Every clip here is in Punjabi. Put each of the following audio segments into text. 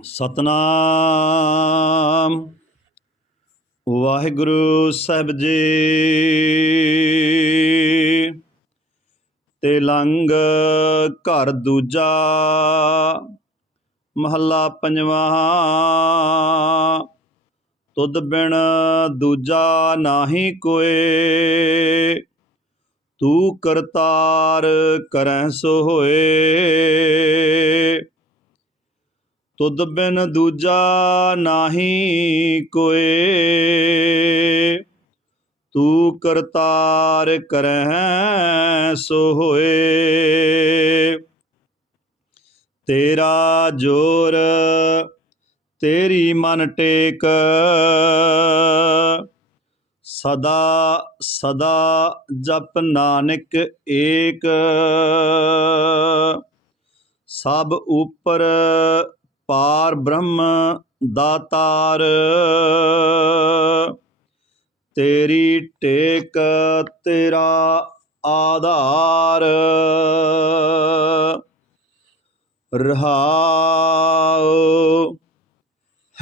ਸਤਨਾਮ। ਵਾਹਿਗੁਰੂ ਸਾਹਿਬ ਜੀ। ਤੇ ਲੰਗ ਘਰ ਦੂਜਾ, ਮਹੱਲਾ ਪੰਜਵਾਂ। ਤੁਧ ਬਿਨ ਦੂਜਾ ਨਾਹੀ ਕੋਏ। ਤੂੰ ਕਰਤਾਰ ਕਰੈ ਸੋ ਹੋਏ। ਤੁਧ ਬਿਨ ਦੂਜਾ ਨਾਹੀ ਕੋਏ। ਤੂੰ ਕਰਤਾਰ ਕਰੈ ਸੋ ਹੋਏ। ਤੇਰਾ ਜੋਰ ਤੇਰੀ ਮਨ ਟੇਕ। ਸਦਾ ਸਦਾ ਜਪ ਨਾਨਕ ਏਕ। ਸਭ ਉਪਰ ਪਾਰ ਬ੍ਰਹਮ ਦਾਤਾਰ। ਤੇਰੀ ਟੇਕ ਤੇਰਾ ਆਧਾਰ। ਰਹਾਉ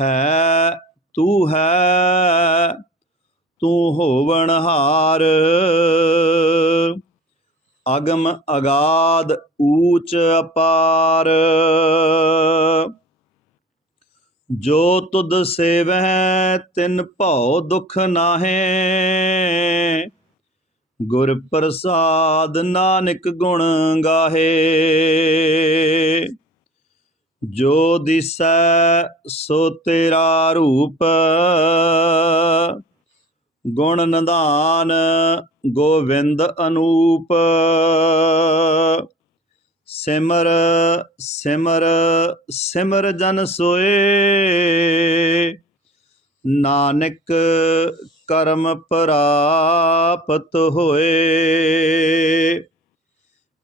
ਹੈ ਤੂੰ ਹੈ, ਤੂੰ ਹੋਵਣ ਹਾਰ। ਅਗਮ ਅਗਾਦ ਊਚ ਅਪਾਰ। ਜੋ ਤੁਧ ਸੇਵਹਿ, ਤਿਨ ਭਉ ਦੁਖ ਨਾਹੇ। ਗੁਰ ਪ੍ਰਸਾਦ ਨਾਨਕ ਗੁਣ ਗਾਹੇ। ਜੋ ਦਿਸੈ, ਸੋ ਤੇਰਾ ਰੂਪ। ਗੁਣ ਨਿਧਾਨ, ਗੋਵਿੰਦ ਅਨੂਪ। ਸਿਮਰ ਸਿਮਰ ਸਿਮਰ ਜਨ ਸੋਏ। ਨਾਨਕ ਕਰਮ ਪ੍ਰਾਪਤ ਹੋਏ।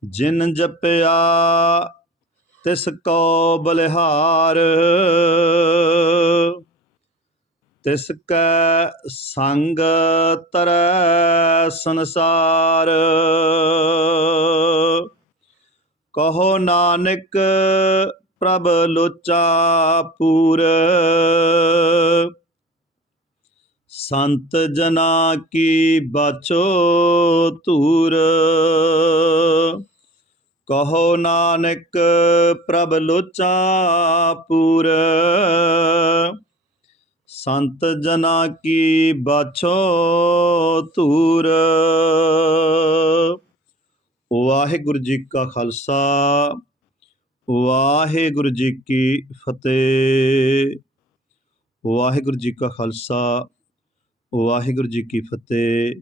ਜਿਨ ਜਪਿਆ, ਤਿਸ ਕੋ ਬਲਿਹਾਰ। ਤਿਸ ਕੈ ਸੰਗ ਤਰੈ ਸੰਸਾਰ। ਕਹੋ ਨਾਨਕ ਪ੍ਰਭ ਲੋਚਾ ਪੂਰ। ਸੰਤ ਜਨਾ ਕੀ ਬਾਚੋ ਧੂਰ। ਕਹੋ ਨਾਨਕ ਪ੍ਰਭ ਲੋਚਾ ਪੂਰ। ਸੰਤ ਜਨਾ ਕੀ ਬਾਛੋ ਧੂਰ। ਵਾਹਿਗੁਰੂ ਜੀ ਕਾ ਖਾਲਸਾ, ਵਾਹਿਗੁਰੂ ਜੀ ਕੀ ਫਤਿਹ। ਵਾਹਿਗੁਰੂ ਜੀ ਕਾ ਖਾਲਸਾ, ਵਾਹਿਗੁਰੂ ਜੀ ਕੀ ਫਤਿਹ।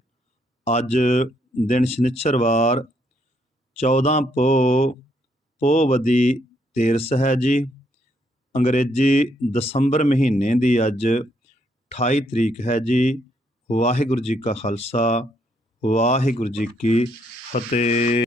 ਅੱਜ ਦਿਨ ਸ਼ਨਿਚਰਵਾਰ 14 ਪੋ ਪੋਵਦੀ ਤੇਰਸ ਹੈ ਜੀ। ਅੰਗਰੇਜ਼ੀ ਦਸੰਬਰ ਮਹੀਨੇ ਦੀ ਅੱਜ 28 ਤਰੀਕ ਹੈ ਜੀ। ਵਾਹਿਗੁਰੂ ਜੀ ਕਾ ਖਾਲਸਾ, ਵਾਹਿਗੁਰੂ ਜੀ ਕੀ ਫਤਿਹ।